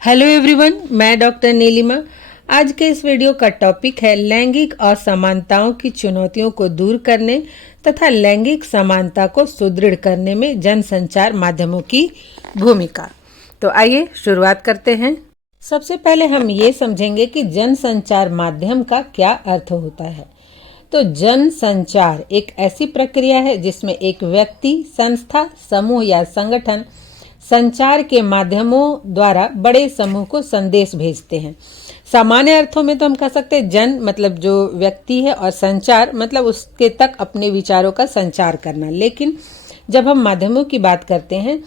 Hello everyone, मैं doctor Nilima. आज के इस वीडियो का टॉपिक है लैंगिक असमानताओं की चुनौतियों को दूर करने तथा लैंगिक समानता को सुदृढ़ करने में जनसंचार माध्यमों की भूमिका। तो आइए शुरुआत करते हैं। सबसे पहले हम ये समझेंगे कि जनसंचार माध्यम का क्या अर्थ होता है। तो जनसंचार एक ऐसी प्रक्रिया है जिसमें एक व्यक्ति, संस्था, समूह या संगठन संचार के माध्यमों द्वारा बड़े समूह को संदेश भेजते हैं। सामान्य अर्थों में तो हम कह सकते हैं जन मतलब जो व्यक्ति है और संचार मतलब उसके तक अपने विचारों का संचार करना। लेकिन जब हम माध्यमों की बात करते हैं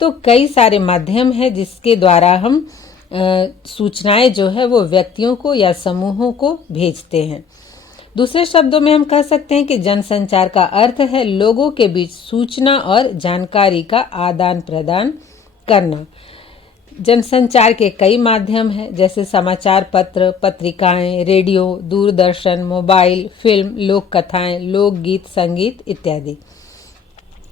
तो कई सारे माध्यम हैं जिसके द्वारा हम सूचनाएं जो है वो व्यक्तियों को या समूहों को भेजते हैं। दूसरे शब्दों में हम कह सकते हैं कि जनसंचार का अर्थ है लोगों के बीच सूचना और जानकारी का आदान प्रदान करना। जनसंचार के कई माध्यम हैं जैसे समाचार पत्र, पत्रिकाएं, रेडियो, दूरदर्शन, मोबाइल, फिल्म, लोक कथाएं, लोकगीत, संगीत इत्यादि।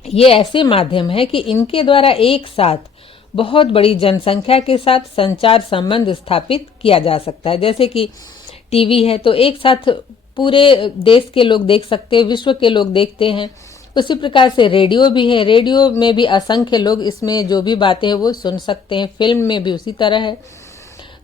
ये ऐसे माध्यम हैं कि इनके द्वारा एक साथ बहुत बड़ी जनसंख्या के साथ संचार संबंध स्थापित किया जा सकता है। जैसे कि टीवी है तो एक साथ पूरे देश के लोग देख सकते हैं, विश्व के लोग देखते हैं। उसी प्रकार से रेडियो भी है, रेडियो में भी असंख्य लोग इसमें जो भी बातें हैं वो सुन सकते हैं। फिल्म में भी उसी तरह है।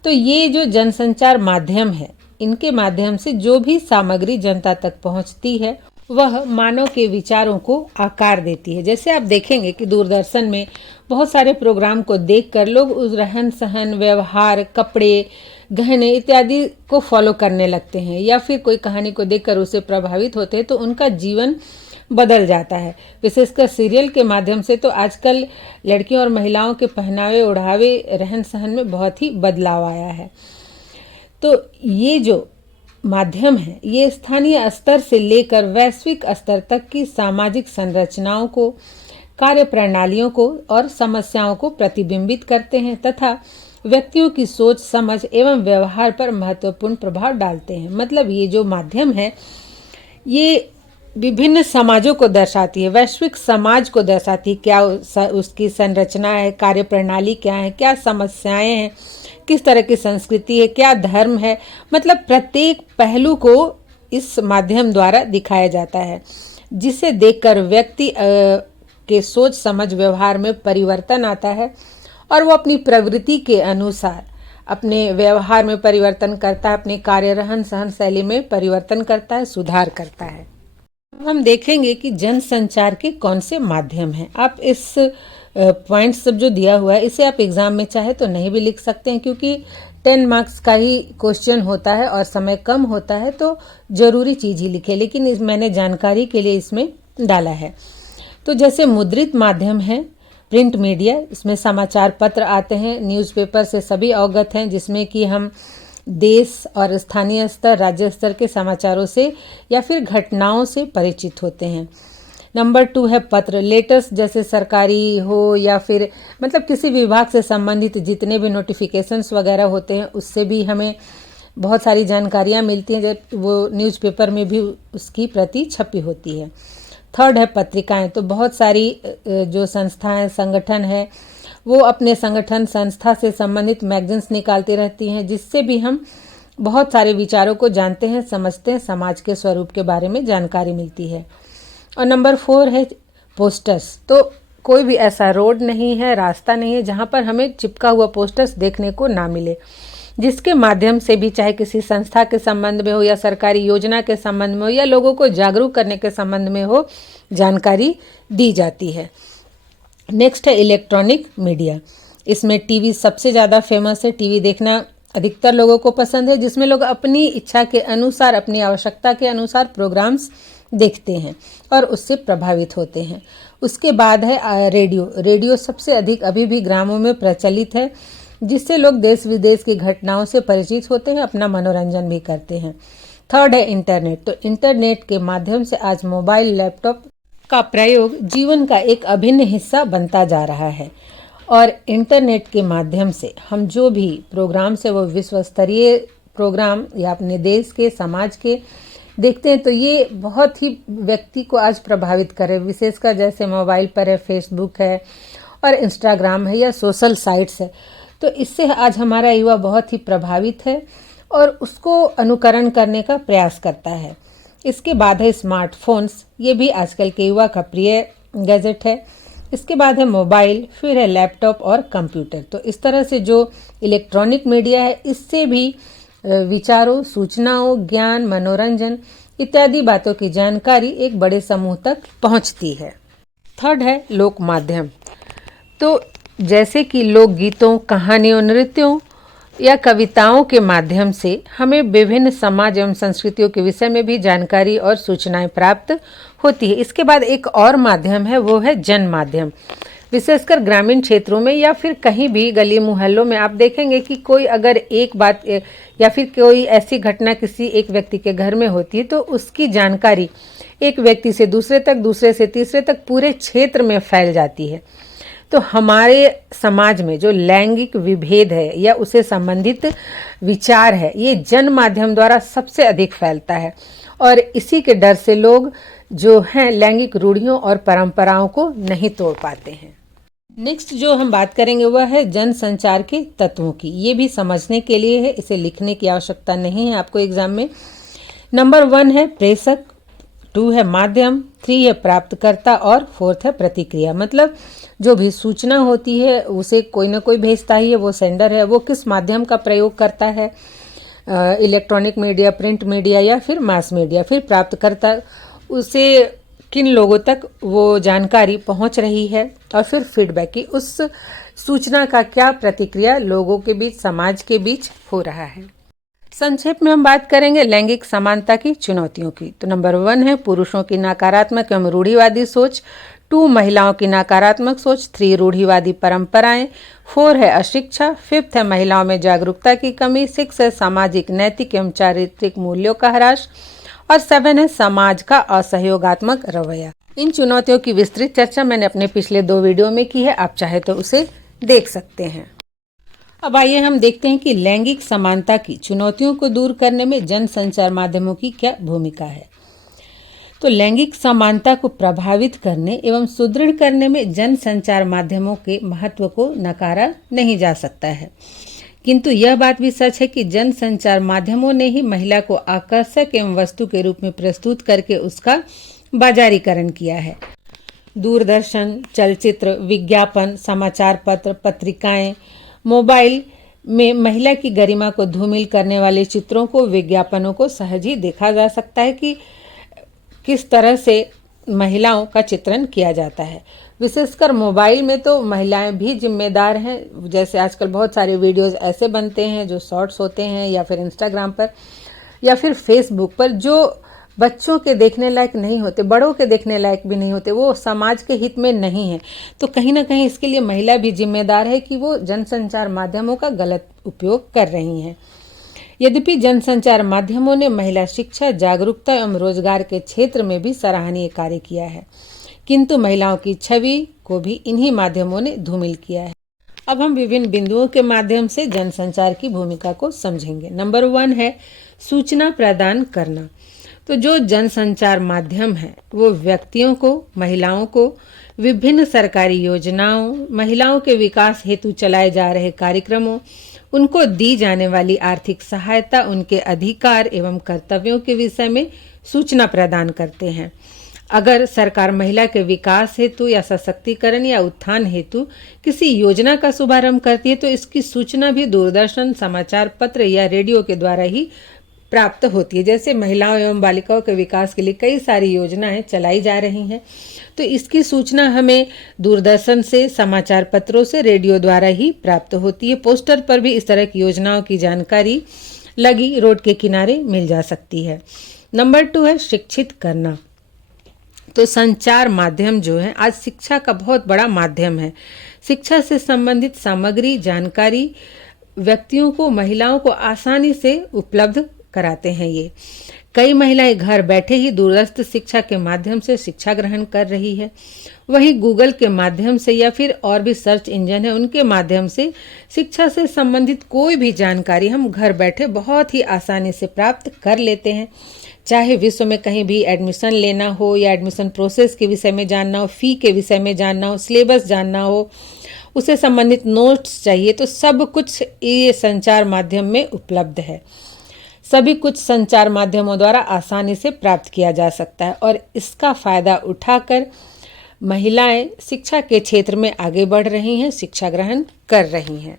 तो ये जो जनसंचार माध्यम है, इनके माध्यम से जो भी सामग्री जनता तक पहुंचती है वह मानव के विचारों को आकार देती है। जैसे आप देखेंगे कि दूरदर्शन में बहुत सारे प्रोग्राम को देखकर लोग उस रहन सहन, व्यवहार, कपड़े, गहने इत्यादि को फॉलो करने लगते हैं, या फिर कोई कहानी को देखकर उससे प्रभावित होते हैं तो उनका जीवन बदल जाता है। विशेषकर सीरियल के माध्यम से तो आजकल लड़कियों और महिलाओं के पहनावे ओढ़ावे, रहन सहन में बहुत ही बदलाव आया है। तो ये जो माध्यम है ये स्थानीय स्तर से लेकर वैश्विक स्तर तक की सामाजिक संरचनाओं को, कार्य प्रणालियों को और समस्याओं को प्रतिबिंबित करते हैं तथा व्यक्तियों की सोच, समझ एवं व्यवहार पर महत्वपूर्ण प्रभाव डालते हैं। मतलब ये जो माध्यम है ये विभिन्न समाजों को दर्शाती है, वैश्विक समाज को दर्शाती है। क्या उसकी संरचना है, कार्य प्रणाली क्या है, क्या समस्याएं हैं, किस तरह की संस्कृति है, क्या धर्म है। मतलब प्रत्येक पहलू को इस माध्यम द्वारा दिखाया जाता है, जिसे देखकर व्यक्ति के सोच, समझ, व्यवहार में परिवर्तन आता है और वो अपनी प्रवृत्ति के अनुसार अपने व्यवहार में परिवर्तन करता है, अपने कार्य, रहन सहन शैली में परिवर्तन करता है, सुधार करता है। हम देखेंगे कि जनसंचार के कौन से माध्यम हैं। आप इस पॉइंट सब जो दिया हुआ है इसे आप एग्जाम में चाहे तो नहीं भी लिख सकते हैं, क्योंकि 10 मार्क्स का ही क्वेश्चन होता है और समय कम होता है तो जरूरी चीज ही लिखे। लेकिन मैंने जानकारी के लिए इसमें डाला है। तो जैसे मुद्रित माध्यम है, प्रिंट मीडिया, इसमें समाचार पत्र आते हैं, न्यूज़पेपर से सभी अवगत हैं, जिसमें कि हम देश और स्थानीय स्तर, राज्य स्तर के समाचारों से या फिर घटनाओं से परिचित होते हैं। नंबर 2 है पत्र, लेटर्स, जैसे सरकारी हो या फिर मतलब किसी विभाग से संबंधित जितने भी नोटिफिकेशंस वगैरह होते हैं उससे भी हमें बहुत सारी जानकारियां मिलती हैं, जब वो न्यूज़पेपर में भी उसकी प्रति छपी होती है। 3rd है पत्रिकाएं। तो बहुत सारी जो संस्थाएं, संगठन है वो अपने संगठन, संस्था से संबंधित मैगजीन्स निकालती रहती हैं, जिससे भी हम बहुत सारे विचारों को जानते हैं, समझते हैं, समाज के स्वरूप के बारे में जानकारी मिलती है। और नंबर 4 है पोस्टर्स। तो कोई भी ऐसा रोड नहीं है, रास्ता नहीं है जहाँ पर हमें चिपका हुआ पोस्टर्स देखने को ना मिले, जिसके माध्यम से भी चाहे किसी संस्था के संबंध में हो या सरकारी योजना के संबंध में हो या लोगों को जागरूक करने के संबंध में हो, जानकारी दी जाती है। नेक्स्ट है इलेक्ट्रॉनिक मीडिया। इसमें टीवी सबसे ज़्यादा फेमस है। टीवी देखना अधिकतर लोगों को पसंद है, जिसमें लोग अपनी इच्छा के अनुसार, अपनी आवश्यकता के अनुसार प्रोग्राम्स देखते हैं और उससे प्रभावित होते हैं। उसके बाद है रेडियो। रेडियो सबसे अधिक अभी भी ग्रामों में प्रचलित है, जिससे लोग देश विदेश की घटनाओं से परिचित होते हैं, अपना मनोरंजन भी करते हैं। 3rd है इंटरनेट। तो इंटरनेट के माध्यम से आज मोबाइल, लैपटॉप का प्रयोग जीवन का एक अभिन्न हिस्सा बनता जा रहा है और इंटरनेट के माध्यम से हम जो भी प्रोग्राम से वो विश्व स्तरीय प्रोग्राम या अपने देश के, समाज के देखते हैं तो ये बहुत ही व्यक्ति को आज प्रभावित करे। विशेषकर जैसे मोबाइल पर है, फेसबुक है और इंस्टाग्राम है या सोशल साइट्स है, तो इससे आज हमारा युवा बहुत ही प्रभावित है और उसको अनुकरण करने का प्रयास करता है। इसके बाद है स्मार्टफोन्स, ये भी आजकल के युवा का प्रिय गैजेट है। इसके बाद है मोबाइल, फिर है लैपटॉप और कंप्यूटर। तो इस तरह से जो इलेक्ट्रॉनिक मीडिया है, इससे भी विचारों, सूचनाओं, ज्ञान, मनोरंजन इत्यादि बातों की जानकारी एक बड़े समूह तक पहुंचती है। थर्ड है लोक माध्यम। तो जैसे कि लोकगीतों, कहानियों, नृत्यों या कविताओं के माध्यम से हमें विभिन्न समाज एवं संस्कृतियों के विषय में भी जानकारी और सूचनाएं प्राप्त होती है। इसके बाद एक और माध्यम है, वो है जन माध्यम। विशेषकर ग्रामीण क्षेत्रों में या फिर कहीं भी गली मोहल्लों में आप देखेंगे कि कोई अगर एक बात या फिर कोई ऐसी घटना किसी एक व्यक्ति के घर में होती है तो उसकी जानकारी एक व्यक्ति से दूसरे तक, दूसरे से तीसरे तक पूरे क्षेत्र में फैल जाती है। तो हमारे समाज में जो लैंगिक विभेद है या उसे संबंधित विचार है, ये जन माध्यम द्वारा सबसे अधिक फैलता है और इसी के डर से लोग जो हैं लैंगिक रूढ़ियों और परंपराओं को नहीं तोड़ पाते हैं। नेक्स्ट जो हम बात करेंगे वह है जन संचार के तत्वों की। ये भी समझने के लिए है, इसे लिखने की आवश्यकता नहीं है आपको एग्जाम में। नंबर 1 है प्रेषक, 2 है माध्यम, 3 है प्राप्तकर्ता और 4th है प्रतिक्रिया। मतलब जो भी सूचना होती है उसे कोई ना कोई भेजता ही है, वो सेंडर है, वो किस माध्यम का प्रयोग करता है, इलेक्ट्रॉनिक मीडिया, प्रिंट मीडिया या फिर मास मीडिया। फिर प्राप्तकर्ता, उसे किन लोगों तक वो जानकारी पहुंच रही है, और फिर फीडबैक की उस सूचना का क्या प्रतिक्रिया लोगों के बीच, समाज के बीच हो रहा है। संक्षेप में हम बात करेंगे लैंगिक समानता की चुनौतियों की। तो नंबर 1 है पुरुषों की नकारात्मक एवं रूढ़िवादी सोच, 2 महिलाओं की नकारात्मक सोच, 3 रूढ़िवादी परंपराएं, 4 है अशिक्षा, 5th है महिलाओं में जागरूकता की कमी, 6 है सामाजिक, नैतिक एवं चारित्रिक मूल्यों का ह्रास और 7 है समाज का असहयोगात्मक रवैया। इन चुनौतियों की विस्तृत चर्चा मैंने अपने पिछले 2 वीडियो में की है, आप चाहे तो उसे देख सकते हैं। अब आइए हम देखते हैं कि लैंगिक समानता की चुनौतियों को दूर करने में जन संचार माध्यमों की क्या भूमिका है। तो लैंगिक समानता को प्रभावित करने एवं सुदृढ़ करने में जन संचार माध्यमों के महत्व को नकारा नहीं जा सकता है, किंतु यह बात भी सच है कि जन संचार माध्यमों ने ही महिला को आकर्षक एवं वस्तु के रूप में प्रस्तुत करके उसका बाजारीकरण किया है। दूरदर्शन, चलचित्र, विज्ञापन, समाचार पत्र, पत्रिकाएं, मोबाइल में महिला की गरिमा को धूमिल करने वाले चित्रों को, विज्ञापनों को सहज ही देखा जा सकता है कि किस तरह से महिलाओं का चित्रण किया जाता है। विशेषकर मोबाइल में तो महिलाएं भी जिम्मेदार हैं। जैसे आजकल बहुत सारे वीडियोस ऐसे बनते हैं जो शॉर्ट्स होते हैं या फिर इंस्टाग्राम पर या फिर फेसबुक पर, जो बच्चों के देखने लायक नहीं होते, बड़ों के देखने लायक भी नहीं होते, वो समाज के हित में नहीं है। तो कहीं ना कहीं इसके लिए महिला भी जिम्मेदार है कि वो जनसंचार माध्यमों का गलत उपयोग कर रही हैं। यद्यपि जनसंचार माध्यमों ने महिला शिक्षा, जागरूकता एवं रोजगार के क्षेत्र में भी सराहनीय कार्य किया है, किंतु महिलाओं की छवि को भी इन्हीं माध्यमों ने धूमिल किया है। अब हम विभिन्न बिंदुओं के माध्यम से जनसंचार की भूमिका को समझेंगे। नंबर 1 है सूचना प्रदान करना। तो जो जनसंचार माध्यम है वो व्यक्तियों को, महिलाओं को विभिन्न सरकारी योजनाओं, महिलाओं के विकास हेतु चलाए जा रहे कार्यक्रमों, उनको दी जाने वाली आर्थिक सहायता, उनके अधिकार एवं कर्तव्यों के विषय में सूचना प्रदान करते हैं। अगर सरकार महिला के विकास हेतु या सशक्तिकरण या उत्थान हेतु किसी योजना का शुभारंभ करती है तो इसकी सूचना भी दूरदर्शन, समाचार पत्र या रेडियो के द्वारा ही प्राप्त होती है। जैसे महिलाओं एवं बालिकाओं के विकास के लिए कई सारी योजनाएं चलाई जा रही हैं, तो इसकी सूचना हमें दूरदर्शन से, समाचार पत्रों से, रेडियो द्वारा ही प्राप्त होती है। पोस्टर पर भी इस तरह की योजनाओं की जानकारी लगी रोड के किनारे मिल जा सकती है। नंबर 2 है शिक्षित करना। तो संचार माध्यम जो है आज शिक्षा का बहुत बड़ा माध्यम है। शिक्षा से संबंधित सामग्री, जानकारी व्यक्तियों को, महिलाओं को आसानी से उपलब्ध कराते हैं। ये कई महिलाएं घर बैठे ही दूरस्थ शिक्षा के माध्यम से शिक्षा ग्रहण कर रही है। वहीं गूगल के माध्यम से या फिर और भी सर्च इंजन है उनके माध्यम से शिक्षा से संबंधित कोई भी जानकारी हम घर बैठे बहुत ही आसानी से प्राप्त कर लेते हैं। चाहे विश्व में कहीं भी एडमिशन लेना हो या एडमिशन प्रोसेस के विषय में जानना हो, फी के विषय में जानना हो, सिलेबस जानना हो, उसे संबंधित नोट्स चाहिए, तो सब कुछ ये संचार माध्यम में उपलब्ध है। सभी कुछ संचार माध्यमों द्वारा आसानी से प्राप्त किया जा सकता है और इसका फायदा उठाकर महिलाएं शिक्षा के क्षेत्र में आगे बढ़ रही हैं, शिक्षा ग्रहण कर रही हैं।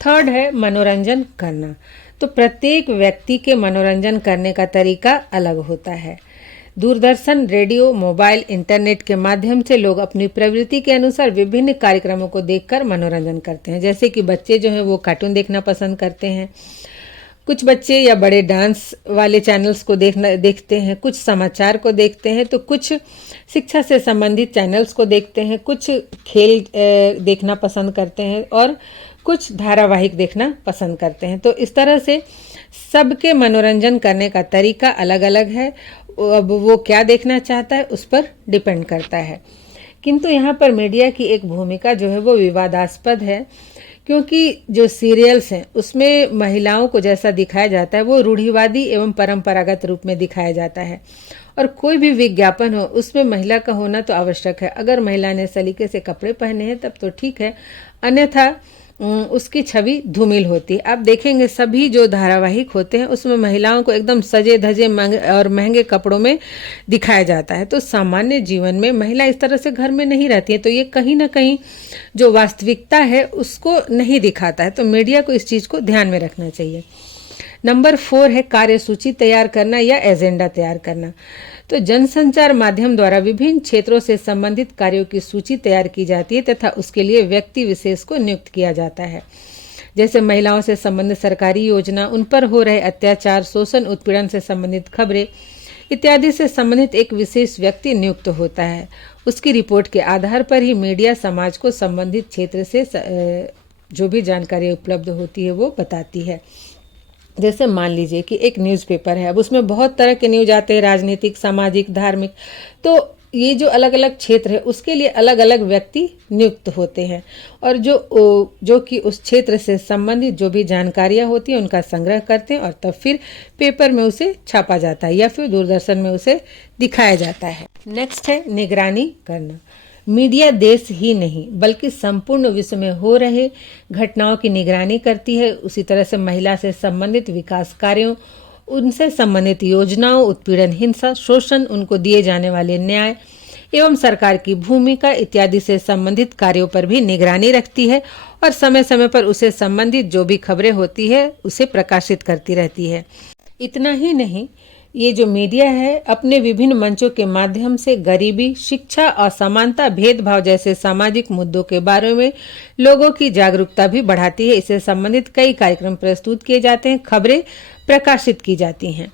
थर्ड है मनोरंजन करना। तो प्रत्येक व्यक्ति के मनोरंजन करने का तरीका अलग होता है। दूरदर्शन, रेडियो, मोबाइल, इंटरनेट के माध्यम से लोग अपनी प्रवृत्ति के अनुसार विभिन्न कार्यक्रमों को देखकर मनोरंजन करते हैं। जैसे कि बच्चे जो हैं वो कार्टून देखना पसंद करते हैं, कुछ बच्चे या बड़े डांस वाले चैनल्स को देखते हैं, कुछ समाचार को देखते हैं, तो कुछ शिक्षा से संबंधित चैनल्स को देखते हैं, कुछ खेल देखना पसंद करते हैं और कुछ धारावाहिक देखना पसंद करते हैं। तो इस तरह से सबके मनोरंजन करने का तरीका अलग अलग है। अब वो क्या देखना चाहता है उस पर डिपेंड करता है। किंतु यहाँ पर मीडिया की एक भूमिका जो है वो विवादास्पद है, क्योंकि जो सीरियल्स हैं उसमें महिलाओं को जैसा दिखाया जाता है वो रूढ़िवादी एवं परंपरागत रूप में दिखाया जाता है। और कोई भी विज्ञापन हो उसमें महिला का होना तो आवश्यक है। अगर महिला ने सलीके से कपड़े पहने हैं तब तो ठीक है, अन्यथा उसकी छवि धूमिल होती है। आप देखेंगे सभी जो धारावाहिक होते हैं उसमें महिलाओं को एकदम सजे धजे और महंगे कपड़ों में दिखाया जाता है। तो सामान्य जीवन में महिला इस तरह से घर में नहीं रहती है, तो ये कहीं ना कहीं जो वास्तविकता है उसको नहीं दिखाता है। तो मीडिया को इस चीज़ को ध्यान में रखना चाहिए। नंबर 4 है कार्यसूची तैयार करना या एजेंडा तैयार करना। तो जनसंचार माध्यम द्वारा विभिन्न क्षेत्रों से संबंधित कार्यों की सूची तैयार की जाती है तथा उसके लिए व्यक्ति विशेष को नियुक्त किया जाता है। जैसे महिलाओं से संबंधित सरकारी योजना, उन पर हो रहे अत्याचार, शोषण, उत्पीड़न से संबंधित खबरें इत्यादि से संबंधित एक विशेष व्यक्ति नियुक्त होता है। उसकी रिपोर्ट के आधार पर ही मीडिया समाज को संबंधित क्षेत्र से जो भी जानकारी उपलब्ध होती है वो बताती है। जैसे मान लीजिए कि एक न्यूज़पेपर है, अब उसमें बहुत तरह के न्यूज आते हैं, राजनीतिक, सामाजिक, धार्मिक। तो ये जो अलग अलग क्षेत्र है उसके लिए अलग अलग व्यक्ति नियुक्त होते हैं और जो कि उस क्षेत्र से संबंधित जो भी जानकारियां होती हैं उनका संग्रह करते हैं और तब फिर पेपर में उसे छापा जाता है या फिर दूरदर्शन में उसे दिखाया जाता है। नेक्स्ट है निगरानी करना। मीडिया देश ही नहीं बल्कि संपूर्ण विश्व में हो रहे घटनाओं की निगरानी करती है। उसी तरह से महिला से संबंधित विकास कार्यों, उनसे संबंधित योजनाओं, उत्पीड़न, हिंसा, शोषण, उनको दिए जाने वाले न्याय एवं सरकार की भूमिका इत्यादि से संबंधित कार्यों पर भी निगरानी रखती है और समय समय पर उसे संबंधित जो भी खबरें होती है उसे प्रकाशित करती रहती है। इतना ही नहीं, ये जो मीडिया है अपने विभिन्न मंचों के माध्यम से गरीबी, शिक्षा, असमानता, भेदभाव जैसे सामाजिक मुद्दों के बारे में लोगों की जागरूकता भी बढ़ाती है। इससे संबंधित कई कार्यक्रम प्रस्तुत किए जाते हैं, खबरें प्रकाशित की जाती हैं।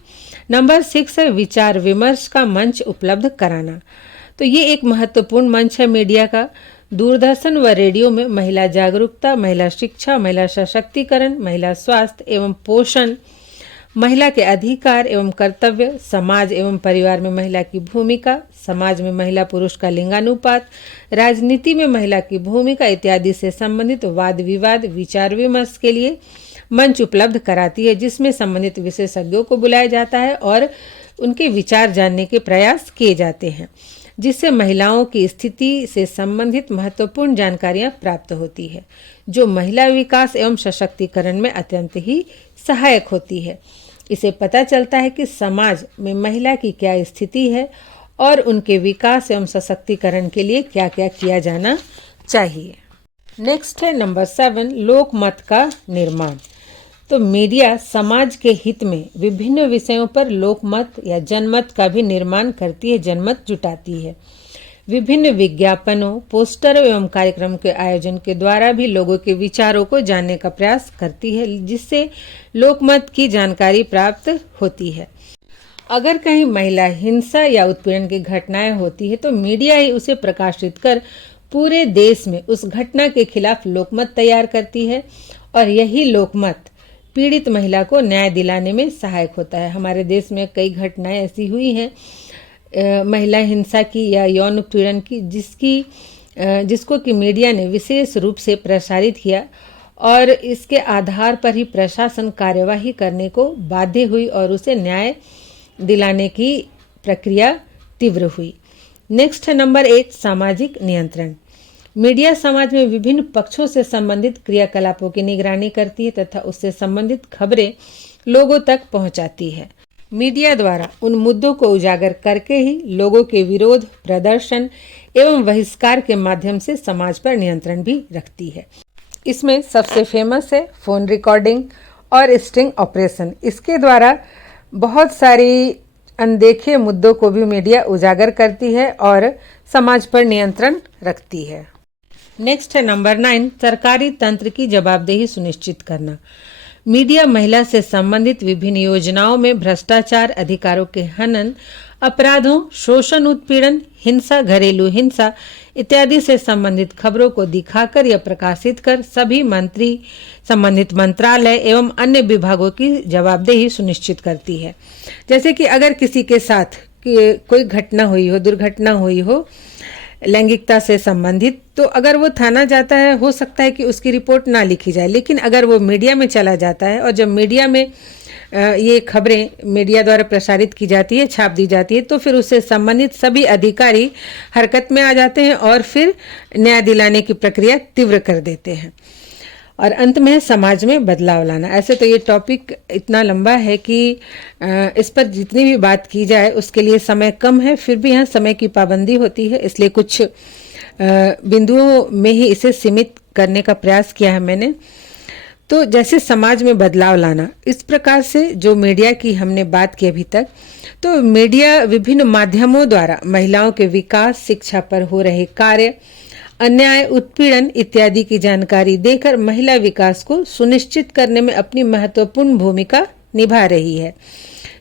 नंबर 6 है विचार विमर्श का मंच उपलब्ध कराना। तो ये एक महत्वपूर्ण मंच है मीडिया का। दूरदर्शन व रेडियो में महिला जागरूकता, महिला शिक्षा, महिला सशक्तिकरण, महिला स्वास्थ्य एवं पोषण, महिला के अधिकार एवं कर्तव्य, समाज एवं परिवार में महिला की भूमिका, समाज में महिला पुरुष का लिंगानुपात, राजनीति में महिला की भूमिका इत्यादि से संबंधित वाद विवाद, विचार विमर्श के लिए मंच उपलब्ध कराती है, जिसमें संबंधित विशेषज्ञों को बुलाया जाता है और उनके विचार जानने के प्रयास किए जाते हैं, जिससे महिलाओं की स्थिति से संबंधित महत्वपूर्ण जानकारियां प्राप्त होती है, जो महिला विकास एवं सशक्तिकरण में अत्यंत ही सहायक होती है। इसे पता चलता है कि समाज में महिला की क्या स्थिति है और उनके विकास एवं सशक्तिकरण के लिए क्या क्या किया जाना चाहिए। नेक्स्ट है नंबर 7 लोकमत का निर्माण। तो मीडिया समाज के हित में विभिन्न विषयों पर लोकमत या जनमत का भी निर्माण करती है, जनमत जुटाती है। विभिन्न विज्ञापनों, पोस्टरों एवं कार्यक्रम के आयोजन के द्वारा भी लोगों के विचारों को जानने का प्रयास करती है, जिससे लोकमत की जानकारी प्राप्त होती है। अगर कहीं महिला हिंसा या उत्पीड़न की घटनाएं होती है तो मीडिया ही उसे प्रकाशित कर पूरे देश में उस घटना के खिलाफ लोकमत तैयार करती है और यही लोकमत पीड़ित महिला को न्याय दिलाने में सहायक होता है। हमारे देश में कई घटनाएं ऐसी हुई हैं महिला हिंसा की या यौन उत्पीड़न की, जिसको कि मीडिया ने विशेष रूप से प्रसारित किया और इसके आधार पर ही प्रशासन कार्यवाही करने को बाध्य हुई और उसे न्याय दिलाने की प्रक्रिया तीव्र हुई। नेक्स्ट है नंबर 8 सामाजिक नियंत्रण। मीडिया समाज में विभिन्न पक्षों से संबंधित क्रियाकलापों की निगरानी करती है तथा उससे संबंधित खबरें लोगों तक पहुंचाती है। मीडिया द्वारा उन मुद्दों को उजागर करके ही लोगों के विरोध, प्रदर्शन एवं बहिष्कार के माध्यम से समाज पर नियंत्रण भी रखती है। इसमें सबसे फेमस है फोन रिकॉर्डिंग और स्टिंग ऑपरेशन। इसके द्वारा बहुत सारी अनदेखे मुद्दों को भी मीडिया उजागर करती है और समाज पर नियंत्रण रखती है। नेक्स्ट है नंबर 9, सरकारी तंत्र की जवाबदेही सुनिश्चित करना। मीडिया महिला से संबंधित विभिन्न योजनाओं में भ्रष्टाचार, अधिकारों के हनन, अपराधों, शोषण, उत्पीड़न, हिंसा, घरेलू हिंसा इत्यादि से संबंधित खबरों को दिखाकर या प्रकाशित कर सभी मंत्री, संबंधित मंत्रालय एवं अन्य विभागों की जवाबदेही सुनिश्चित करती है। जैसे कि अगर किसी के साथ कोई घटना हुई हो, दुर्घटना हुई हो लैंगिकता से संबंधित, तो अगर वो थाना जाता है, हो सकता है कि उसकी रिपोर्ट ना लिखी जाए, लेकिन अगर वो मीडिया में चला जाता है और जब मीडिया में ये खबरें मीडिया द्वारा प्रसारित की जाती है, छाप दी जाती है, तो फिर उससे संबंधित सभी अधिकारी हरकत में आ जाते हैं और फिर न्याय दिलाने की प्रक्रिया तीव्र कर देते हैं। और अंत में समाज में बदलाव लाना। ऐसे तो ये टॉपिक इतना लंबा है कि इस पर जितनी भी बात की जाए उसके लिए समय कम है, फिर भी यहाँ समय की पाबंदी होती है, इसलिए कुछ बिंदुओं में ही इसे सीमित करने का प्रयास किया है मैंने। तो जैसे समाज में बदलाव लाना, इस प्रकार से जो मीडिया की हमने बात की अभी तक, तो मीडिया विभिन्न माध्यमों द्वारा महिलाओं के विकास, शिक्षा पर हो रहे कार्य, अन्याय, उत्पीड़न इत्यादि की जानकारी देकर महिला विकास को सुनिश्चित करने में अपनी महत्वपूर्ण भूमिका निभा रही है,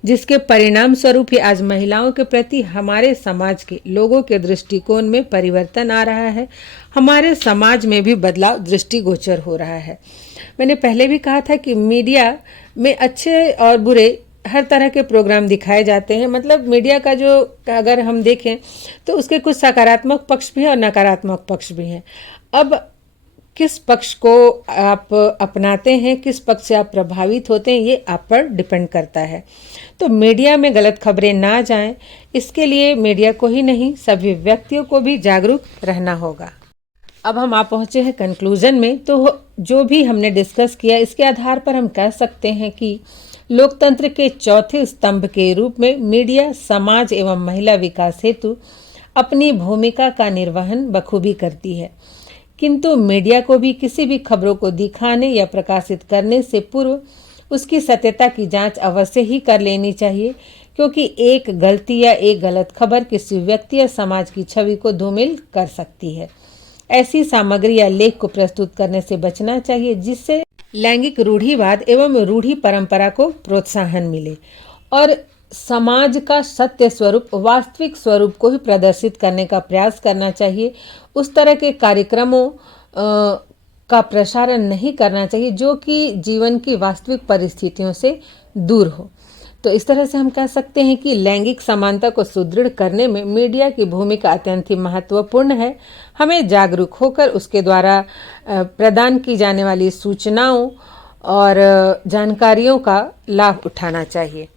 जिसके परिणाम स्वरूप ही आज महिलाओं के प्रति हमारे समाज के लोगों के दृष्टिकोण में परिवर्तन आ रहा है। हमारे समाज में भी बदलाव दृष्टिगोचर हो रहा है। मैंने पहले भी कहा था कि मीडिया में अच्छे और बुरे हर तरह के प्रोग्राम दिखाए जाते हैं। मतलब मीडिया का जो अगर हम देखें तो उसके कुछ सकारात्मक पक्ष भी हैं और नकारात्मक पक्ष भी हैं। अब किस पक्ष को आप अपनाते हैं, किस पक्ष से आप प्रभावित होते हैं, ये आप पर डिपेंड करता है। तो मीडिया में गलत खबरें ना जाएं, इसके लिए मीडिया को ही नहीं सभी व्यक्तियों को भी जागरूक रहना होगा। अब हम आ पहुंचे हैं कंक्लूजन में। तो जो भी हमने डिस्कस किया, इसके आधार पर हम कह सकते हैं कि लोकतंत्र के चौथे स्तंभ के रूप में मीडिया समाज एवं महिला विकास हेतु अपनी भूमिका का निर्वहन बखूबी करती है, किंतु मीडिया को भी किसी भी खबरों को दिखाने या प्रकाशित करने से पूर्व उसकी सत्यता की जांच अवश्य ही कर लेनी चाहिए, क्योंकि एक गलती या एक गलत खबर किसी व्यक्ति या समाज की छवि को धूमिल कर सकती है। ऐसी सामग्री या लेख को प्रस्तुत करने से बचना चाहिए जिससे लैंगिक रूढ़िवाद एवं रूढ़ि परंपरा को प्रोत्साहन मिले और समाज का सत्य स्वरूप, वास्तविक स्वरूप को ही प्रदर्शित करने का प्रयास करना चाहिए। उस तरह के कार्यक्रमों का प्रसारण नहीं करना चाहिए जो कि जीवन की वास्तविक परिस्थितियों से दूर हो। तो इस तरह से हम कह सकते हैं कि लैंगिक समानता को सुदृढ़ करने में मीडिया की भूमिका अत्यंत ही महत्वपूर्ण है। हमें जागरूक होकर उसके द्वारा प्रदान की जाने वाली सूचनाओं और जानकारियों का लाभ उठाना चाहिए।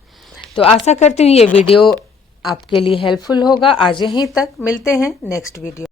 तो आशा करती हूँ ये वीडियो आपके लिए हेल्पफुल होगा। आज यहीं तक, मिलते हैं नेक्स्ट वीडियो।